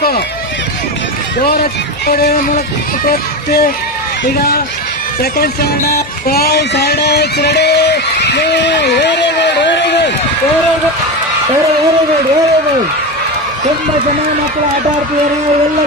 ಸಾಕು. ಜೋರ ಮೂಲಕ ಈಗ second standard boy side ready. Very good very good very good very good. ತುಂಬಾ ಜನ ಮಕ್ಕಳು ಆಟ ಆಡ್ತಿದ್ದಾರೆ ಎಲ್ಲ.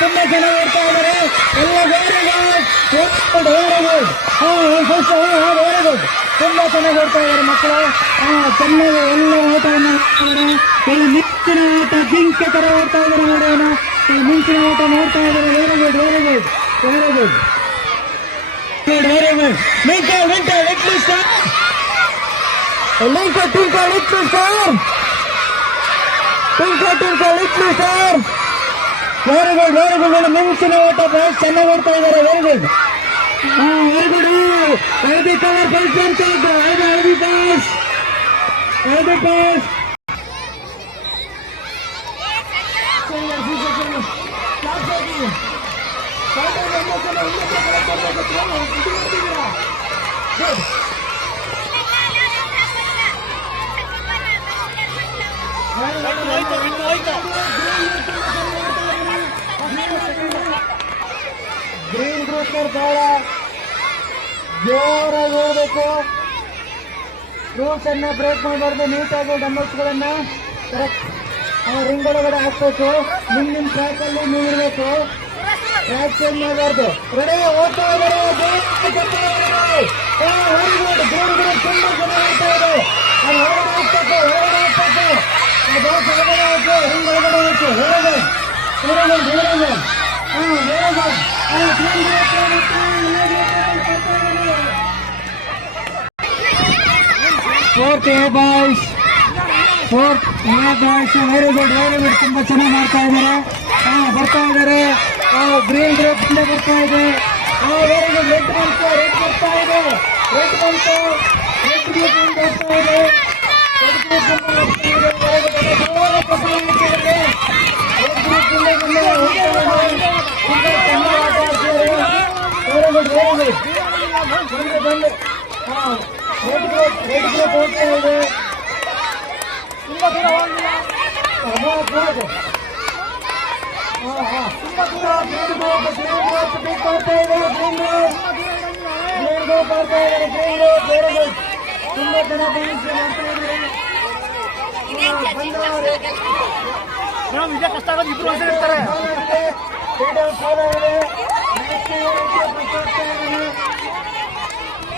ತುಂಬಾ ಜನ ಓಡ್ತಾ ಇದ್ದಾರೆ ಎಲ್ಲ. ವೆರಿ ಗುಡ್ ತುಂಬಾ ಚೆನ್ನಾಗಿ ಓಡ್ತಾ ಇದ್ದಾರೆ ಮಕ್ಕಳು. ಚೆನ್ನಾಗಿ ಎಲ್ಲ ಓಟವನ್ನು ಕೆಲವು ಮಿಂಚಿನ ಓಟ ಜಿಂಕೆ ತರ ಓಡ್ತಾ ಇದ್ದಾರೆ ನೋಡಿ. ಮಿಂಚಿನ ಓಟ ನೋಡ್ತಾ ಇದ್ದಾರೆ. Very good very good very good very good. Twinkle twinkle little star. Twinkle twinkle little star. Twinkle twinkle little star. Very good very good. ಮಿಂಚಿನ ಓಟ ಬಾಯ್ಸ್ ಚೆನ್ನಾಗಿ ಓಡ್ತಾ ಇದ್ದಾರೆ. Very good very good. ಹಳದಿ ಕಲರ್ ಬೈಕ್ ಅಂತ ಇದ್ದು ಹಳದಿ pass ಹಳದಿ ಪಾಸ್. ಗ್ರೀನ್ ಗ್ರೂಪ್ ಬಹಳ ಜೋರಾಗಿ ಹೋಗ್ಬೇಕು. ರೂಲ್ಸ್ ಅನ್ನ ಬ್ರೇಕ್ ಮಾಡಬಾರ್ದು. ನೀಟಾಗಿ ಡಂಬಲ್ಸ್ಗಳನ್ನ ಕರೆಕ್ಟ್ ರಿಂಗ್ ಒಳಗಡೆ ಹಾಕ್ಬೇಕು. ನಿಮ್ಮ ಟ್ರ್ಯಾಕ್ ಅಲ್ಲಿ ನೀವು ಇರಬೇಕು. ಟ್ರ್ಯಾಕ್ ಚೇಂಜ್ ಮಾಡಬಾರ್ದು. ರೆಡಿ ಓಡ್ತಾ ಇದ್ದಾರೆ. Very good. ಗ್ರೀನ್ ಗ್ರೂಪ್ ತುಂಬಾ ಜನ ಓಡ್ತಾ ಇದೆ. ಅದು ಹೊರಗಡೆ ಹಾಕ್ಬೇಕು ಹೊರಗಡೆ ಹಾಕ್ಬೇಕು. ಹೊರಗಡೆ ಹಾಕಿ ರಿಂಗ್ ಒಳಗಡೆ ಹಾಕಿ. Very good very good very good. Very good. Green group fourth A boys very good very good. ತುಂಬಾ ಚೆನ್ನಾಗಿ ಮಾಡ್ತಾ ಇದ್ದಾರೆ. ಬರ್ತಾ ಇದ್ದಾರೆ. ಗ್ರೀನ್ ಗ್ರೂಪ್ ಇಂದ ಬರ್ತಾ ಇದೆ. Very good. ರೆಡ್ ಬಂತು ರೆಡ್ ಬರ್ತಾ ಇದೆ. ರೆಡ್ ಬಂತು ರೆಡ್ ಗ್ರೂಪ್ ಇಂದ ಬರ್ತಾ ಇದೆ. ರೆಡ್ ಗ್ರೂಪ್ ಇಂದ ಬರ್ತಾ ಇದೆ. ರೆಡ್ ಗ್ರೂಪ್ ಇಂದ ವೆರಿ ಗುಡ್ ವೆರಿ ಗುಡ್. ಬಂದು ರೆಡ್ ಗ್ರೂಪ್ ಹೋಗ್ತಾ ಇದೆ. ತುಂಬಾ ದೂರ ಹೋಗಿಲ್ಲ. ತುಂಬಾ ದೂರ ಬರ್ತಾ ಇದೆ. ಗ್ರೀನ್ ಗ್ರೂಪ್ ಬರ್ತಾ ಇದ್ದಾರೆ. Green group very good. ತುಂಬಾ ಜನ ಮಾಡ್ತಾ ಇದ್ದಾರೆ. ಇದೇ ಕಷ್ಟ ಆಗೋದು. ಇಬ್ರು ಒಂದೇ ಇರ್ತಾರೆ.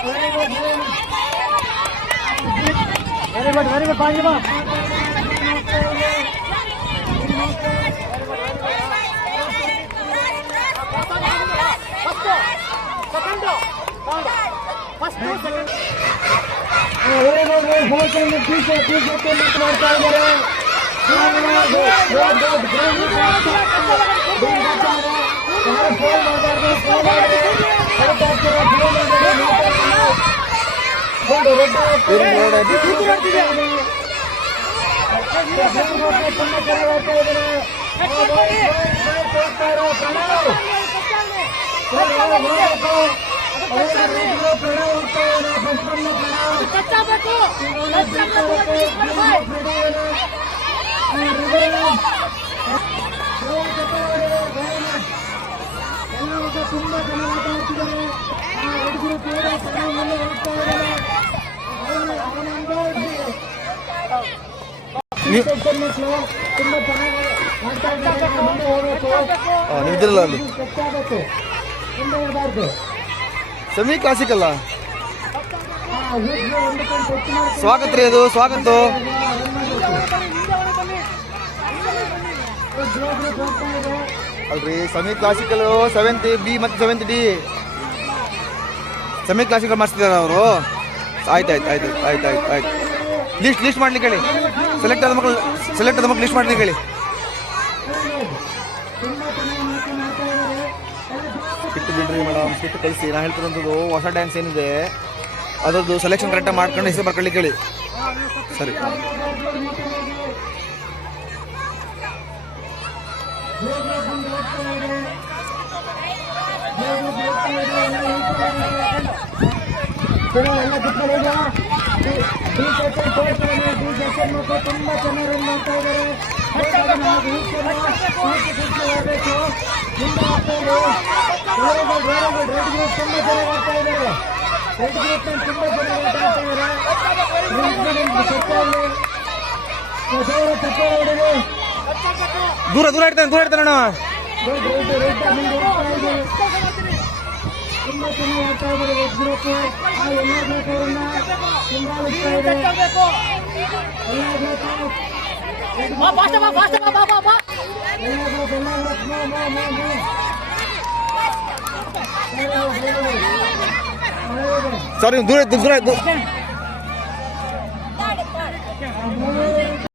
Very good very good. ಪಾಂಜಿಮಾ ವೆರಿ ಗುಡ್. ಮಾಡ್ತಾ ಇದ್ದಾರೆ. ತುಂಬಾ ಜನ ಮಾತಾಡ್ತಿದ್ದಾರೆ. ನೀವಿದ್ರಲ್ಲ ಅಲ್ಲಿ ಸೆಮಿ ಕ್ಲಾಸಿಕ್ ಅಲ್ಲ. ಒಂದು ಪಾಯಿಂಟ್ ಹೆಚ್ಚು ಮಾಡ್ತಾರೆ. ಸ್ವಾಗತ ರೀ, ಅದು ಸ್ವಾಗತ ಅಲ್ರಿ. ಸಮೀರ್ ಕ್ಲಾಸಿಕಲ್ 7th B ಮತ್ತು 7th D ಸಮೀರ್ ಕ್ಲಾಸಿಕಲ್ ಮಾಡಿಸ್ತಿದ್ದಾರೆ ಅವರು. ಆಯ್ತು ಲಿಸ್ಟ್ ಮಾಡ್ಲಿಕ್ಕೆ ಹೇಳಿ. ಸೆಲೆಕ್ಟ್ ಆದ ಮಕ್ಕಳು ಲಿಸ್ಟ್ ಮಾಡ್ಲಿಕ್ಕೆ ಹೇಳಿ. ಬಿಟ್ಟು ಬಿಡ್ರಿ ಮೇಡಮ್, ಬಿಟ್ಟು ಕಳಿಸಿ. ನಾ ಹೇಳ್ತಿರೋಂಥದ್ದು ಹೊಸ ಡ್ಯಾನ್ಸ್ ಏನಿದೆ ಅದರದ್ದು ಸೆಲೆಕ್ಷನ್ ಕರೆಕ್ಟಾಗಿ ಮಾಡ್ಕೊಂಡು ಹೆಸರು ಬರ್ಕೊಳ್ಳಿಕ್ಕೆ ಹೇಳಿ. ಸರಿ. ತುಂಬಾ ಚೆನ್ನಾಗಿ ಮಾಡ್ತಾ ಇದ್ದಾರೆ. ದೂರ ಇಡ್ತಾನೆ ಅಣ್ಣ. ತುಂಬಾ ಚೆನ್ನಾಗಿ ಆಡ್ತಾ ಇದ್ದಾರೆ. ಎದ್ದಿರೋಕೆ ಆ ಎಲ್ಲ ಬ್ಲಾಕವರನ್ನ ಹಿಂಬಾಲಿಸ್ತಾ ಇದೆ. ಸಾರಿ, ದೂರ